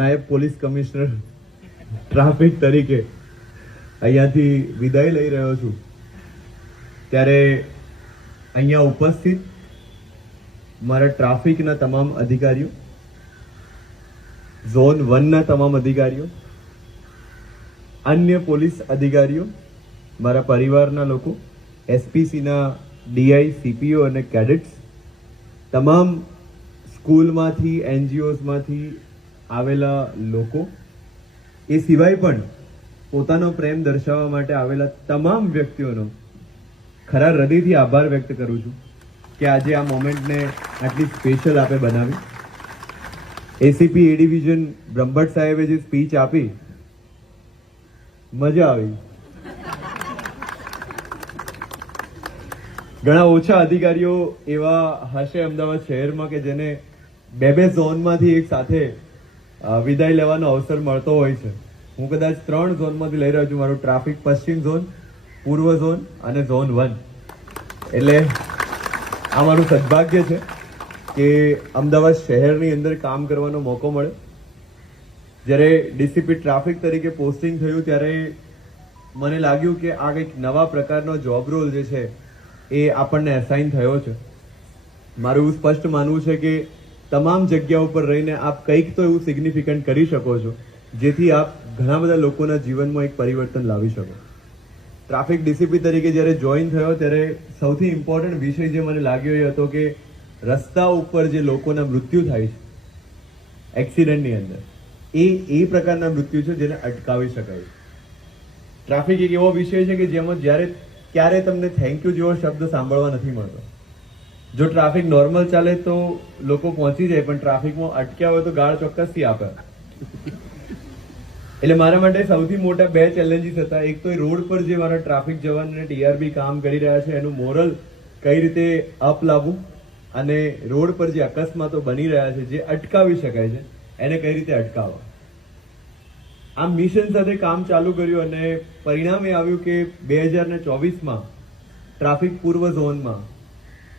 નાયબ police commissioner traffic તરીકે અહીંયાથી વિદાય લઈ રહ્યો છું ત્યારે અહીંયા ઉપસ્થિત મારા ટ્રાફિકના તમામ અધિકારીઓ, ઝોન 1ના તમામ અધિકારીઓ, અન્ય પોલીસ અધિકારીઓ, મારા પરિવારના લોકો, એસપીસીના ડીઆઈ, સીપીઓ અને કેડેટ્સ, તમામ સ્કૂલમાંથી, એનજીઓઝમાંથી આવેલા લોકો, એ સિવાય પણ પોતાનો પ્રેમ દર્શાવવા માટે આવેલા તમામ વ્યક્તિઓનો ખરા હૃદયથી આભાર વ્યક્ત કરું છું કે આજે આ મોમેન્ટને આટલી સ્પેશિયલ આપે બનાવી. એસીપી એ ડિવિઝન બ્રહ્મભટ્ટ સાહેબે જે સ્પીચ આપી, મજા આવી. ઘણા ઓછા અધિકારીઓ એવા હશે અમદાવાદ શહેરમાં કે જેને બે ઝોનમાંથી એક સાથે વિદાય લેવાનો અવસર મળતો હોય છે. હું કદાચ 3 ઝોનમાંથી લઈ રહ્યો છું, મારું ટ્રાફિક પશ્ચિમ ઝોન, પૂર્વ ઝોન અને ઝોન 1. એટલે આ મારું સદભાગ્ય છે કે અમદાવાદ શહેરની અંદર કામ કરવાનો મોકો મળે. જ્યારે ડીસીપી ટ્રાફિક તરીકે પોસ્ટિંગ થયું ત્યારે મને લાગ્યું કે આ કંઈક નવા પ્રકારનો જોબ રોલ જે છે એ આપણને એસાઇન થયો છે. મારું એવું સ્પષ્ટ માનવું છે કે તમામ જગ્યા ઉપર રહીને આપ કંઈક તો એવું સિગ્નિફિકન્ટ કરી શકો છો જેથી આપ ઘણા બધા લોકોના જીવનમાં એક પરિવર્તન લાવી શકો. ટ્રાફિક ડીસીપી તરીકે જ્યારે જોઈન થયો ત્યારે સૌથી ઇમ્પોર્ટન્ટ વિષય જે મને લાગ્યો એ હતો કે રસ્તા ઉપર જે લોકોના મૃત્યુ થાય છે એક્સિડન્ટની અંદર, એ પ્રકારના મૃત્યુ છે જેને અટકાવી શકાય. ટ્રાફિક એક એવો વિષય છે કે જેમાં ક્યારે તમને થેન્ક યુ જેવો શબ્દ સાંભળવા નથી મળતો. જો ટ્રાફિક નોર્મલ ચાલે તો લોકો પહોંચી જાય, પણ ટ્રાફિકમાં અટક્યા હોય તો ગાળ ચોક્કસથી આપે. એટલે મારા માટે સૌથી મોટા 2 ચેલેન્જીસ હતા. એક તો એ રોડ પર જે મારા ટ્રાફિક જવાન અને ટીઆરબી કામ કરી રહ્યા છે એનું મોરલ કઈ રીતે અપ લાવવું અને રોડ પર જે અકસ્માતો બની રહ્યા છે જે અટકાવી શકાય છે એને કઈ રીતે અટકાવવા. આ મિશન સાથે કામ ચાલુ કર્યું અને પરિણામ એ આવ્યું કે 2024માં ટ્રાફિક પૂર્વ ઝોનમાં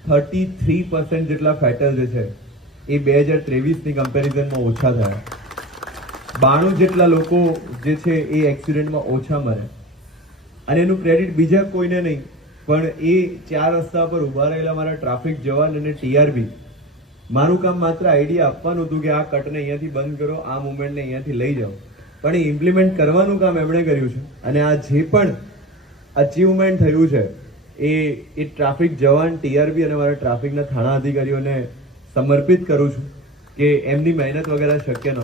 33% જેટલા ફેટલ જે છે એ 2023ની કમ્પેરિઝનમાં ઓછા થયા. 92 જેટલા લોકો જે છે એ એક્સિડન્ટમાં ઓછા મરે. અને એનું ક્રેડિટ બીજા કોઈને નહીં, પણ એ 4 રસ્તા પર ઉભા રહેલા મારા ટ્રાફિક જવાન અને ટીઆરબી. મારું કામ માત્ર આઈડિયા આપવાનું હતું કે આ કટને અહીંયાથી બંધ કરો, આ મુવમેન્ટને અહીંયાથી લઈ જાઓ, પણ એ ઇમ્પ્લિમેન્ટ કરવાનું કામ એમણે કર્યું છે. અને આ જે પણ અચીવમેન્ટ થયું છે એ ટ્રાફિક જવાન, ટીઆરબી અને મારા ટ્રાફિકના થાણા અધિકારીઓને સમર્પિત કરું છું કે એમની મહેનત વગેરે શક્ય ન